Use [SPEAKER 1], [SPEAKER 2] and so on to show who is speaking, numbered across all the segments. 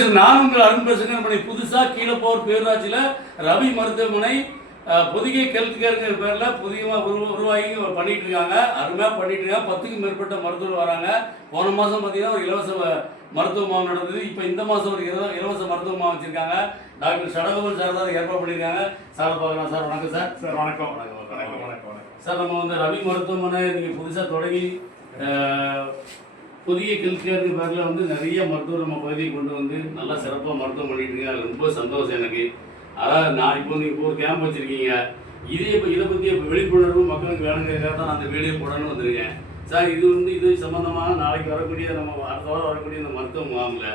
[SPEAKER 1] நான் உங்கள் அருண் பேசுகிறேன். புதுசாக கீழப்போர் பேரூராட்சியில் ரவி மருத்துவமனை பொதிகை ஹெல்த் கேருங்கிற பேரில் புதியமாக உருவ உருவாகி பண்ணிட்டு இருக்காங்க. அருமையாக பண்ணிட்டு இருக்காங்க. பத்துக்கும் மேற்பட்ட மருத்துவர் வராங்க. போன மாதம் பார்த்தீங்கன்னா ஒரு இலவச மருத்துவ முகாம் நடந்தது. இப்போ இந்த மாதம் ஒரு இலவ- இலவச மருத்துவ முகாம் வச்சுருக்காங்க. டாக்டர் சடகோபன் சார் தான் ஏற்பாடு பண்ணியிருக்காங்க சார் பார்க்கலாம். சார் வணக்கம் சார்.
[SPEAKER 2] சார் வணக்கம்.
[SPEAKER 1] வணக்கம், வணக்கம்,
[SPEAKER 2] வணக்கம்
[SPEAKER 1] சார் நம்ம வந்து ரவி மருத்துவமனை நீங்கள் புதுசாக தொடங்கி புதிய ஹெல்த் பேரில் வந்து நிறைய மருத்துவர் நம்ம பகுதிக்கு கொண்டு வந்து நல்லா சிறப்பாக மருத்துவம் பண்ணிட்டு இருக்கீங்க. அது ரொம்ப சந்தோஷம் எனக்கு. அதாவது நான் இப்போ நீங்கள் இப்போ ஒரு கேம்ப் வச்சுருக்கீங்க. இதே இப்போ இதை பற்றி இப்போ விழிப்புணர்வு மக்களுக்கு வேணுங்கிறதுக்காக தான் நான் அந்த வீடியோ போடணும்னு வந்திருக்கேன். சார் இது வந்து இது சம்மந்தமாக நாளைக்கு வரக்கூடிய நம்ம அடுத்த வாரம் வரக்கூடிய இந்த மருத்துவ முகாமில்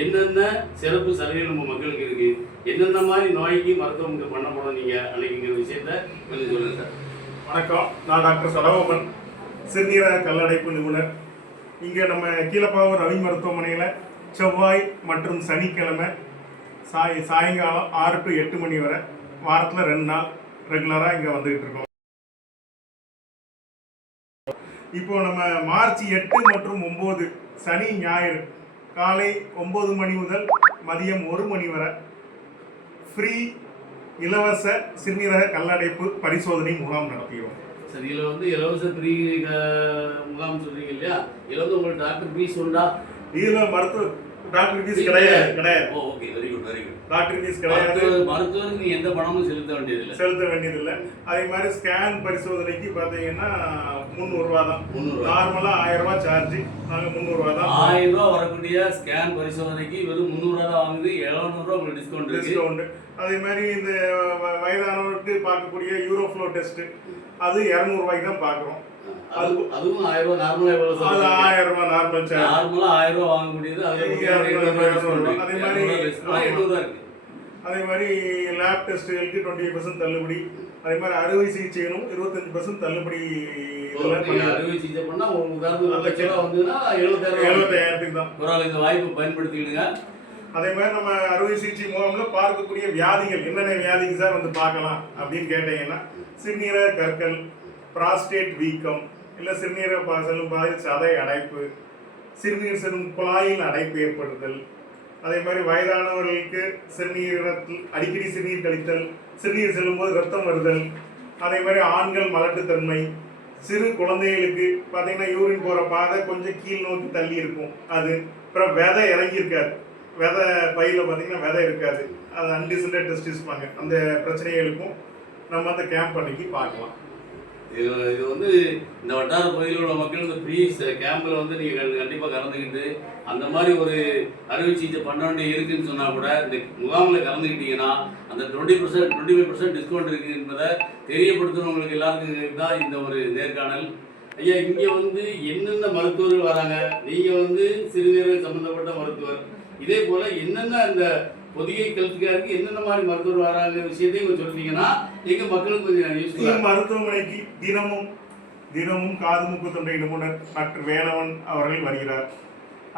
[SPEAKER 1] என்னென்ன சிறப்பு சலுகை நம்ம மக்களுக்கு இருக்குது என்னென்ன மாதிரி நோய்க்கு மருத்துவம் இங்கே போனோம் நீங்கள் அன்னைக்குங்கிற விஷயத்த கொஞ்சம் சொல்லுங்கள் சார்.
[SPEAKER 2] வணக்கம். நான் டாக்டர் சடகோபன் சிறுநீரக கல்லடைப்பு நிபுணர். இங்கே நம்ம கீழப்பாவூர் ரவி மருத்துவமனையில் செவ்வாய் மற்றும் சனிக்கிழமை சாய் சாயங்காலம் ஆறு டு எட்டு மணி வரை வாரத்தில் ரெண்டு நாள் ரெகுலராக இங்கே வந்துகிட்டு இருக்கோம். இப்போ நம்ம மார்ச் எட்டு மற்றும் ஒம்பது சனி ஞாயிறு காலை ஒம்பது மணி முதல் மதியம் ஒரு மணி வரை ஃப்ரீ இலவச சிறுநீரக கல்லடைப்பு பரிசோதனை முகாம் நடத்தியோம்
[SPEAKER 1] சரி இதில் வந்து இலவச ஃப்ரீ முகாம் சொல்கிறீங்க இல்லையா? இலவச உங்களுக்கு டாக்டர் ஃபீஸ் உண்டா
[SPEAKER 2] இதில் மருத்துவ டாக்டர் ஃபீஸ் கிடையாது கிடையாது.
[SPEAKER 1] ஓ okay very good very good
[SPEAKER 2] doctor fees கிடையாது.
[SPEAKER 1] மருத்துவர் மருத்துவருக்கு எந்த பணமும் செலுத்த வேண்டியதில்லை.
[SPEAKER 2] செலுத்த வேண்டியதில்லை. அதே மாதிரி ஸ்கேன் பரிசோதனைக்கு பார்த்தீங்கன்னா முந்நூறுரூவா தான்.
[SPEAKER 1] முந்நூறுரூவா.
[SPEAKER 2] நார்மலாக ஆயிரம் சார்ஜ் நாங்கள் முந்நூறுரூவா தான்.
[SPEAKER 1] ஆயிரம் ரூபா வரக்கூடிய ஸ்கேன் பரிசோதனைக்கு வெறும் முந்நூறுரூவா தான் வாங்குது. எழுநூறுவா உங்களுக்கு டிஸ்கவுண்ட்
[SPEAKER 2] டிஸ்கவுண்ட் அதே மாதிரி இந்த வயதானவருக்கு பார்க்கக்கூடிய யூரோஃப்ளோ டெஸ்ட் அது இரநூறுவாய்க்கு தான் பார்க்குறோம்.
[SPEAKER 1] அதுவும் ஆயிரம் ரூபா நார்மலாக எவ்வளோ
[SPEAKER 2] அது
[SPEAKER 1] சொல்லுங்க
[SPEAKER 2] ஆயிரம் ரூபாய் நார்மல்
[SPEAKER 1] நார்மலாக ஆயிரம் ரூபா வாங்கக்கூடியது அது
[SPEAKER 2] இது
[SPEAKER 1] எண்ணூறுவா discount இருக்கு.
[SPEAKER 2] அதே மாதிரி- அதே மாதிரி லேப் டெஸ்ட்டுகளுக்கு டுவெண்ட்டி பர்சன்ட் தள்ளுபடி. அதே மாதிரி அறுவை சிகிச்சைகளும் இருபத்தஞ்சு பர்சன்ட் தள்ளுபடி
[SPEAKER 1] அறுவை சிகிச்சை பண்ணா ஒரு உதாரணத்துக்கு ஒரு லட்ச ரூபா வந்ததுன்னா எழுபத்தாயிரம்
[SPEAKER 2] எழுபத்தாயிரத்துக்கு தான்.
[SPEAKER 1] ஆள் இந்த வாய்ப்பை பயன்படுத்திக்கிடுங்க.
[SPEAKER 2] அதே மாதிரி நம்ம அறுவை சிகிச்சை முகாம்ல பார்க்கக்கூடிய வியாதிகள் என்னென்ன வியாதிக்கு சார் வந்து பார்க்கலாம் அப்படின்னு கேட்டீங்கன்னா சிறுநீரக கற்கள் பிராஸ்டேட் வீக்கம் இல்லை சிறுநீரக பா- செல்லும் பாதி சதை அடைப்பு சிறுநீர் செல்லும் குழாயில் அடைப்பு ஏற்படுதல். அதே மாதிரி வயதானவர்களுக்கு சிறுநீரத்தில் அடிக்கடி சிறுநீர் கழித்தல் சிறுநீர் செல்லும்போது ரத்தம் வருதல். அதே மாதிரி ஆண்கள் மலட்டுத்தன்மை சிறு குழந்தைகளுக்கு பார்த்தீங்கன்னா யூரின் போகிற பாதை கொஞ்சம் கீழ் நோக்கி தள்ளி இருக்கும். அது அப்புறம் விதை இறங்கி இருக்காது. விதை பையில் பார்த்தீங்கன்னா விதை இருக்காது. அது அன்டிசன்டட் டெஸ்டிஸ்பாங்க அந்த பிரச்சனைகளுக்கும் நம்ம அந்த கேம்ப் அன்னைக்கு பார்க்கலாம்.
[SPEAKER 1] இது இது வந்து இந்த வட்டார பகுதியில் உள்ள மக்கள் இந்த ஃப்ரீ கேம்பில் வந்து நீங்கள் கண்டிப்பாக கலந்துக்கிட்டு அந்த மாதிரி ஒரு அறுவை சிகிச்சை பண்ண வேண்டிய இருக்குன்னு சொன்னால் கூட இந்த முகாமில் கலந்துக்கிட்டிங்கன்னா அந்த twenty percent twenty five percent discount இருக்குது என்பதை தெரியப்படுத்துகிறவங்களுக்கு எல்லாருக்கும் தான் இந்த ஒரு நேர்காணல். ஐயா இங்கே வந்து என்னென்ன மருத்துவர்கள் வராங்க? நீங்கள் வந்து சிறுநீரக சம்மந்தப்பட்ட மருத்துவர். இதே போல் என்னென்ன இந்த பொதிகை கல்விக்காருக்கு என்னென்ன மாதிரி மருத்துவர் வராங்க? விஷயத்தையும் சொல்லிட்டீங்கன்னா எங்கள் மக்களுக்கு கொஞ்சம்
[SPEAKER 2] மருத்துவமனைக்கு தினமும் தினமும் காது மூக்கு தொண்டை நிபுணர் டாக்டர் வேலவன் அவர்கள் வருகிறார்.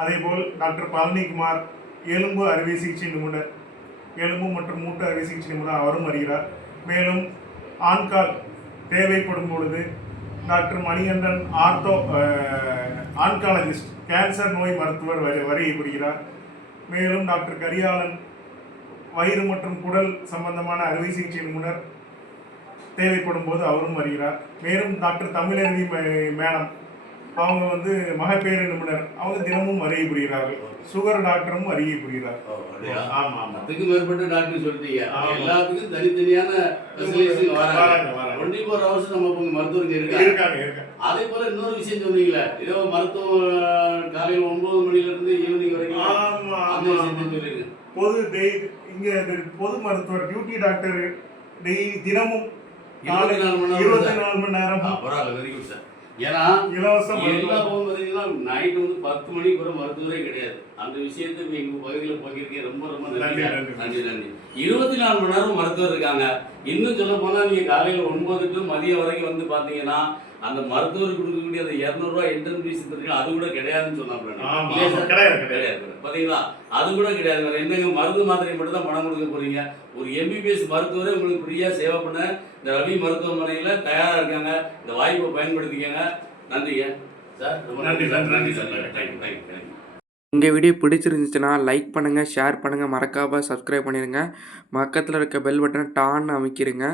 [SPEAKER 2] அதேபோல் டாக்டர் பழனிக்குமார் எலும்பு அறுவை சிகிச்சை நிபுணர் எலும்பு மற்றும் மூட்டு அறுவை சிகிச்சை நிபுணர் அவரும் வருகிறார். மேலும் ஆண்கால் தேவைப்படும் பொழுது doctor Manikandan ortho oncologist cancer நோய் மருத்துவர் வரு வருகை மேலும் டாக்டர் கரியாளன் வயிறு மற்றும் குடல் சம்பந்தமான அறுவை சிகிச்சை நிபுணர் தேவைப்படும் போது அவரும் வருகிறார். மேலும் டாக்டர் தமிழருவி மே- மேடம் அவங்க வந்து மகப்பேறு நிபுணர் அவங்க தினமும் வருகை புரிகிறார்கள். சுகர் டாக்டரும் வருகை புரிகிறார்? ஆமா
[SPEAKER 1] மேற்பட்ட டாக்டர் சொல்லிட்டீங்க.
[SPEAKER 2] ஆமா.
[SPEAKER 1] எல்லாத்துக்கும் தனித்தனியான. டுவெண்ட்டி ஃபோர் ஹவர்ஸ் நம்ம மருத்துவர்கள் இருக்காங்க.
[SPEAKER 2] இருக்காங்க இருக்காங்க.
[SPEAKER 1] அதே போல இன்னொரு விஷயம் சொன்னீங்களே ஏதோ மருத்துவம் காலையில் ஒன்பது மணில இருந்து ஈவினிங் வரைக்கும்
[SPEAKER 2] ஆமா.
[SPEAKER 1] சொல்லிருங்க.
[SPEAKER 2] பொது டெய் இங்க பொது மருத்துவர் டியூட்டி டாக்டர் டெய் தினமும்
[SPEAKER 1] இருபத்தி நாலு மணி நேரம்
[SPEAKER 2] இருபத்தி
[SPEAKER 1] சார்.
[SPEAKER 2] நாலு மணி நேரம்.
[SPEAKER 1] ஆ, பரவாயில்ல வெரி குட் சார். ஏன்னா
[SPEAKER 2] இலவச
[SPEAKER 1] எல்லா போகும் பார்த்தீங்கன்னா வந்து பத்து மணிக்கு கூட மருத்துவரே கிடையாது. அந்த விஷயத்தை இப்ப எங்க பகுதியில் பகிர்க்கீங்க ரொம்ப ரொம்ப நன்றி
[SPEAKER 2] நன்றி, நன்றி.
[SPEAKER 1] நன்றி நன்றி. இருபத்தி நாலு மணி நேரம் மருத்துவர் இருக்காங்க. இன்னும் சொல்ல போனா நீங்க காலையில ஒன்பது டு மதியம் வரைக்கும் வந்து பாத்தீங்கன்னா அந்த மருத்துவர் கொடுக்கக்கூடிய அந்த இரநூறுவா என்ட்ரன் ஃபீஸ் பார்த்தீங்கன்னா அது கூட கிடையாதுன்னு சொன்னாங்க. சார்?
[SPEAKER 2] கிடையாது, கிடையாது.
[SPEAKER 1] பாத்தீங்களா? அது கூட கிடையாது வேற. என்னங்க மருந்து மாத்திரை மட்டும் தான் பணம் கொடுக்க போறீங்க? ஒரு எம்பிபிஎஸ் மருத்துவரே உங்களுக்கு ஃப்ரீயா சேவை பண்ண இந்த ரவி மருத்துவமனையில தயாரா இருக்காங்க. இந்த வாய்ப்பை பயன்படுத்திக்கங்க. நன்றிங்க. சார் ரொம்ப
[SPEAKER 2] நன்றி,
[SPEAKER 1] நன்றி
[SPEAKER 2] நன்றி,
[SPEAKER 1] sir. Thank you thank you thank you
[SPEAKER 3] உங்கள் வீடியோ பிடிச்சிருந்துச்சுன்னா லைக் பண்ணுங்கள் ஷேர் பண்ணுங்கள் மறக்காமல் சப்ஸ்கிரைப் பண்ணிடுங்க பக்கத்தில் இருக்க பெல் பட்டனை டான்னு அமைக்கிருங்க.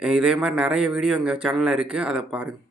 [SPEAKER 3] இதே மாதிரி நிறைய வீடியோ எங்கள் சேனலில் இருக்குது அதை பாருங்கள்